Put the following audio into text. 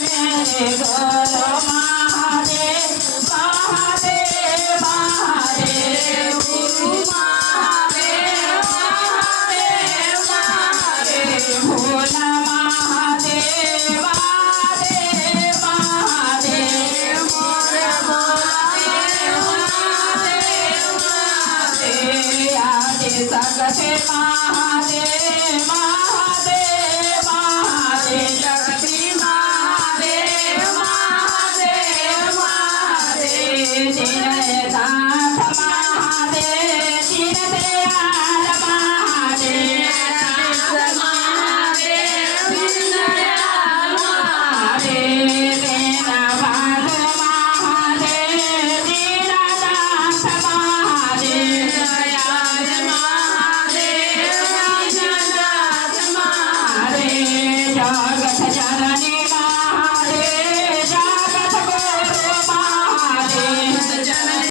मेरे घर महादेव महादेव महादेव गुरु महादेव महादेव महादेव भोला महादेव महादेव महादेव मोरे महादेव महादेव महादेव आदि सगते महादेव